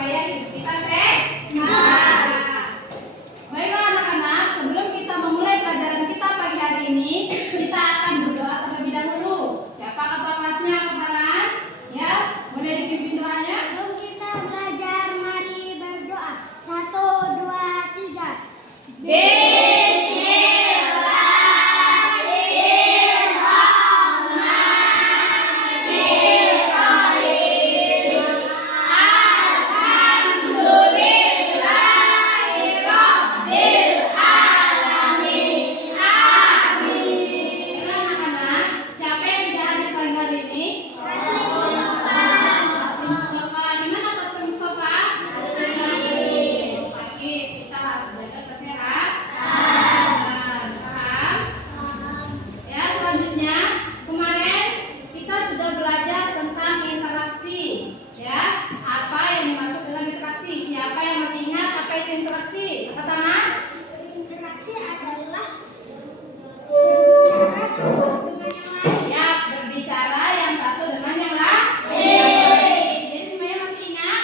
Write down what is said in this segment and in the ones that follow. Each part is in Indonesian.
supaya hidup kita sehat. Baiklah anak-anak, sebelum kita memulai pelajaran kita pagi hari ini, kita akan berdoa terlebih dahulu. Siapa ketua kelasnya angkat tangan? Ya, boleh dipimpin doanya? Sebelum kita belajar, mari berdoa. 1, 2, 3. Interaksi adalah berbicara yang satu dengan yang lain. Jadi semuanya masih ingat?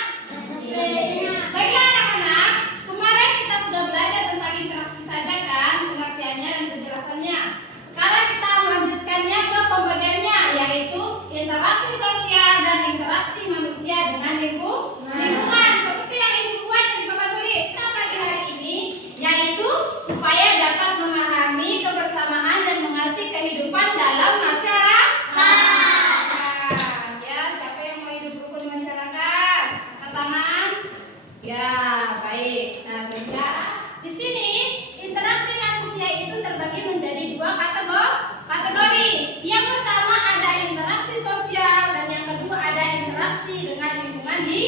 Baiklah anak-anak, kemarin kita sudah belajar tentang interaksi saja kan, pengertiannya dan penjelasannya. Sekarang kita melanjutkannya ke pembagiannya, yaitu interaksi sosial dan interaksi manusia dengan lingkungan. Seperti yang Ibu buat dan Bapak tulis pagi hari ini, yaitu supaya dapat memahami kebersamaan dan mengerti kehidupan dalam masyarakat. Ya, siapa yang mau hidup rukun di masyarakat? Angkat tangan. Ya, baik. Nah, di sini interaksi manusia itu terbagi menjadi dua kategori. Yang pertama ada interaksi sosial dan yang kedua ada interaksi dengan lingkungan di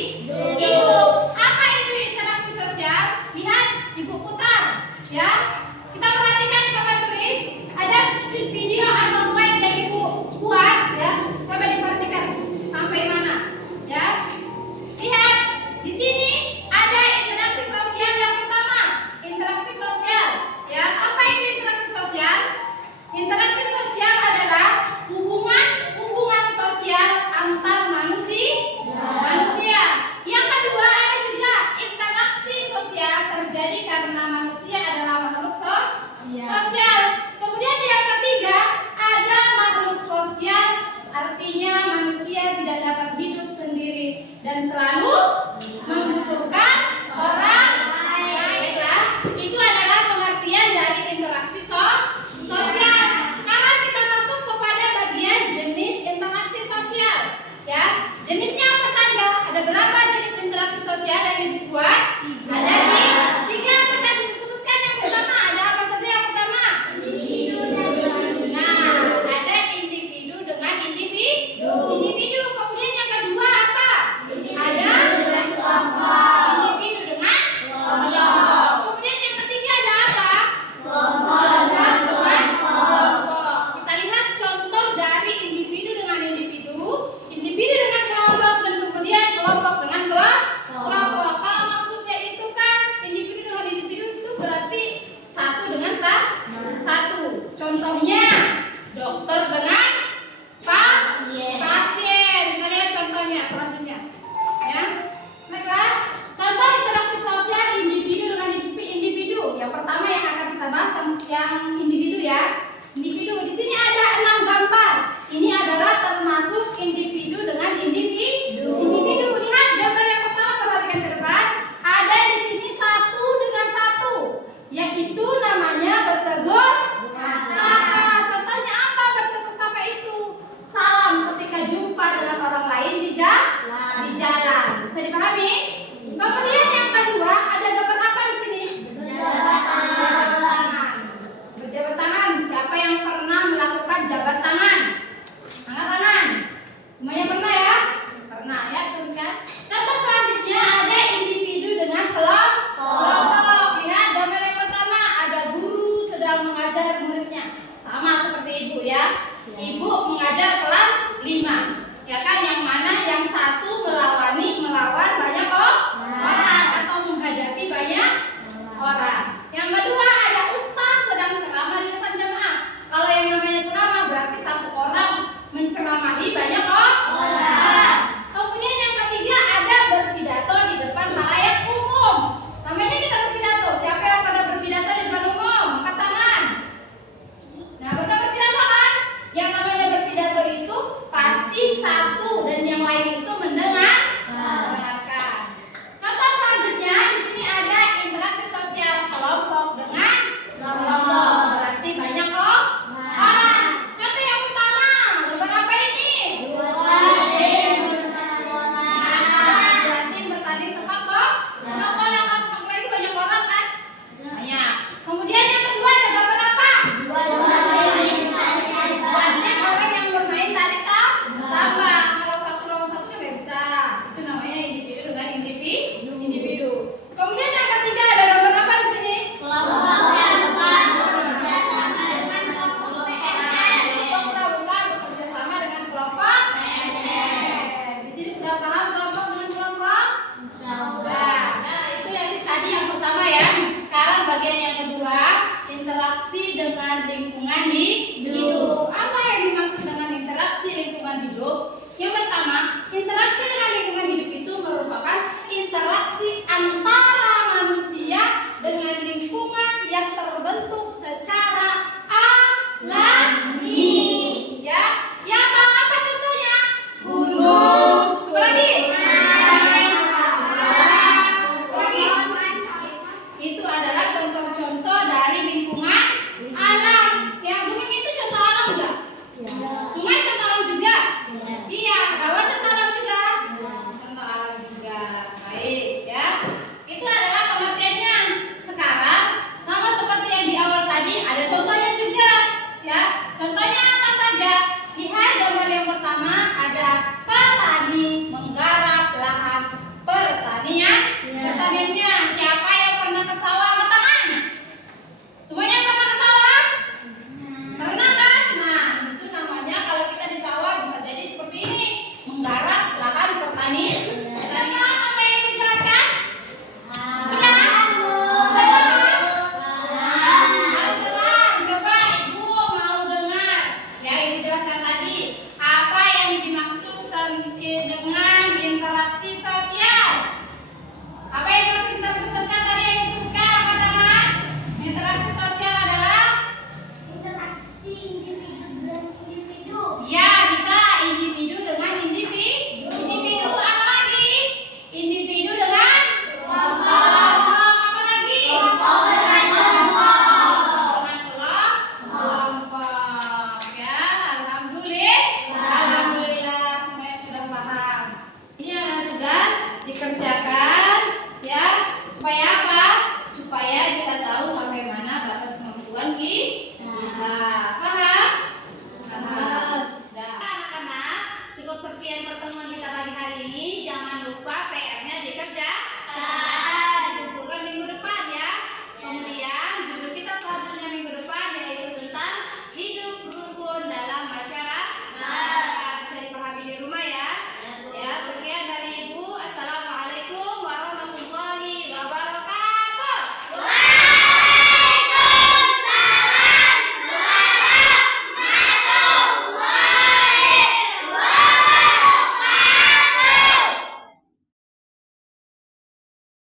dengan